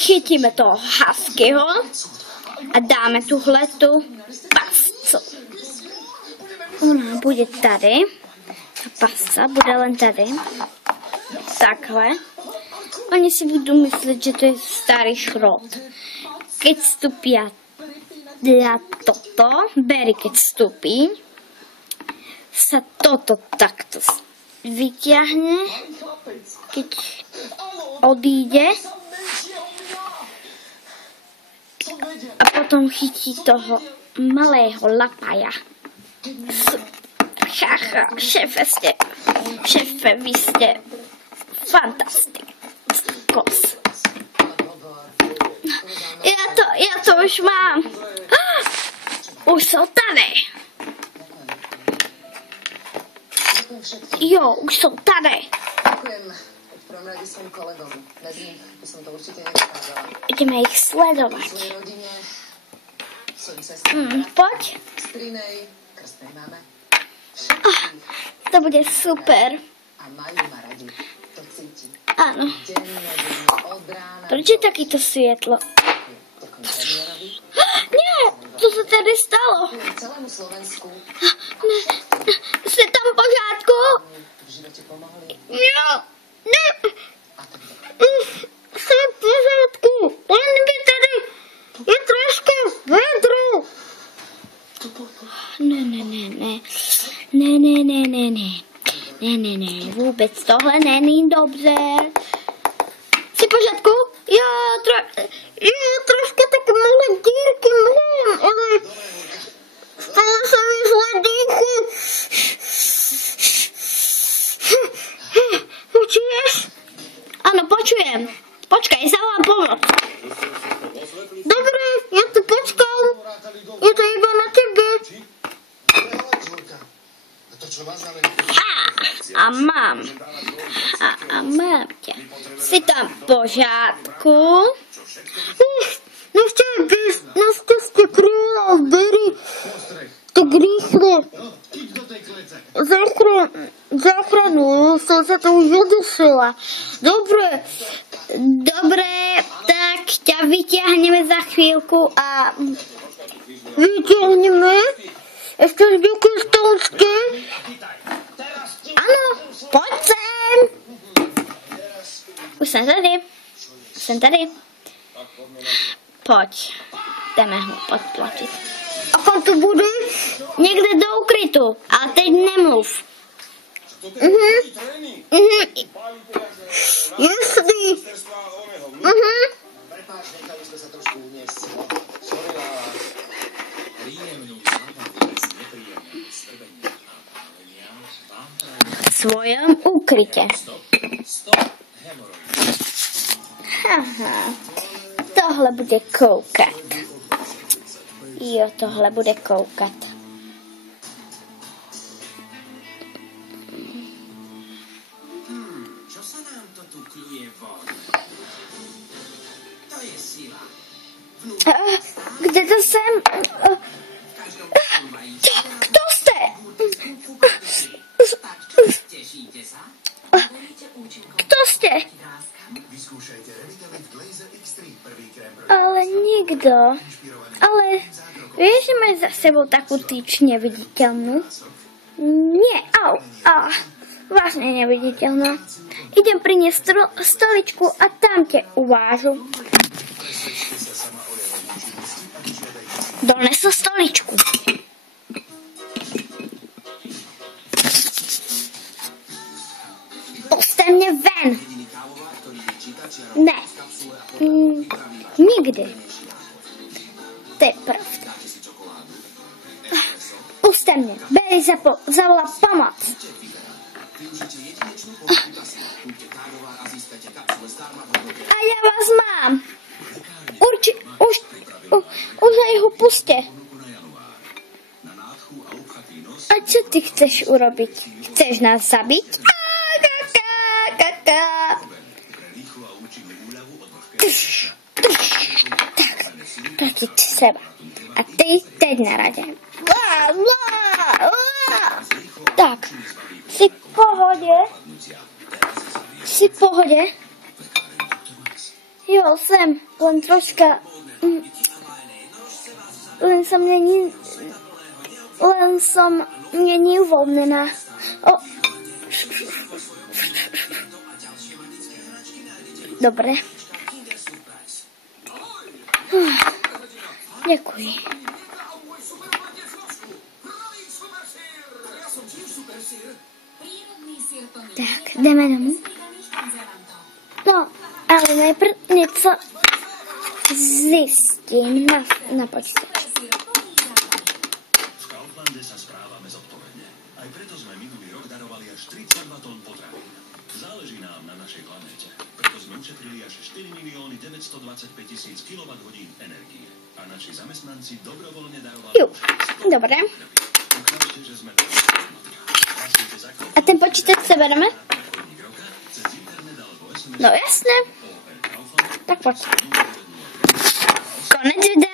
chytíme toho huskyho a dáme tuhletu pascu. Ona bude tady. Ta pasca bude len tady. Takhle. Oni si budú myslet, že to je starý šrot. Keď vstupí toto, Barry keď vstupí, sa toto takto vyťahne, keď odíde a potom chytí toho malého lapaja. Šéfe, vy ste fantastikos. Ja to už mám. Už sú tady. Jo, už sú tady. V prvom rade svojim kolegom. Bez nich by som to určite nedokázala. Ideme ich sledovať. Svojej rodine, svojim sestram, poď. strinej, krstnej máme. To bude super. A majú ma radi. To cíti. Áno. Denne, od rána. Proč je takýto svietlo? Nie, co sa tady stalo? Celému Slovensku. Ste tam v pořádku? V živote pomohli. Jo. Ne. Jsem v pořádku. Len by tady je trošku větru. Ne. Vůbec tohle není dobře. Jsi v pořádku? Jo, trošku také malé dírky mám, ale stále se mi zle dýchu. Počuješ? Ano, počujem. Počkaj, zavolám pomoc. Dobré, ja tu počkám. Je to iba na tebe. A mám tě. Jsi tam v pořádku? Naštěstí kryla Barry. Tak rýchle. Záchranu, som sa to už odušila. Dobre, tak ťa vyťahneme za chvíľku a vyťahneme ešte zbytky stolčky. Áno, poď sem. Už som tady. Poď, jdeme ho podplatit. A kom tu bude? Někde do ukrytu, ale teď nemluv. Jestli. V svojom ukrytě. Aha, tohle bude koukat. Jo, tohle bude koukat. Čo sa nám to tu kľuje von? To je sila. Kde to jsem? Kdo jste? Tešíte sa? Kdo jste? Ale nikdo. Ale vieš, že máš za sebou takú tyč neviditeľnú? Nie, vážne neviditeľná. Idem priniesť stoličku a tam te uvážu. Donesl stoličku. Puste mě ven. Ne. Nikdy. To je pravda. Puste mě. Barry zavolá pomoc. A já vás mám. Už ho puste. A co ty chceš urobit? Chceš nás zabít? Tak seba. A ty teď na radě. Tak, jsi v pohodě? Jsi v pohodě? Jo, jsem, len troška. Len som není uvolněná. O. Dobré. Děkuji. Tak, jdeme domů. No, ale najprv něco zjistím na počítači. V Kauflande sa správame zodpovedne. Aj preto sme minulý rok darovali až 32 tón potravín. Záleží nám na našej planéte. Preto sme ušetrili až 4 925 000 kWh energie. A naši zamestnanci dobrovoľne darovali... Dobré. Ukážte, že sme... A ten počítač se bereme? No jasně. Tak pojď. Konec videa.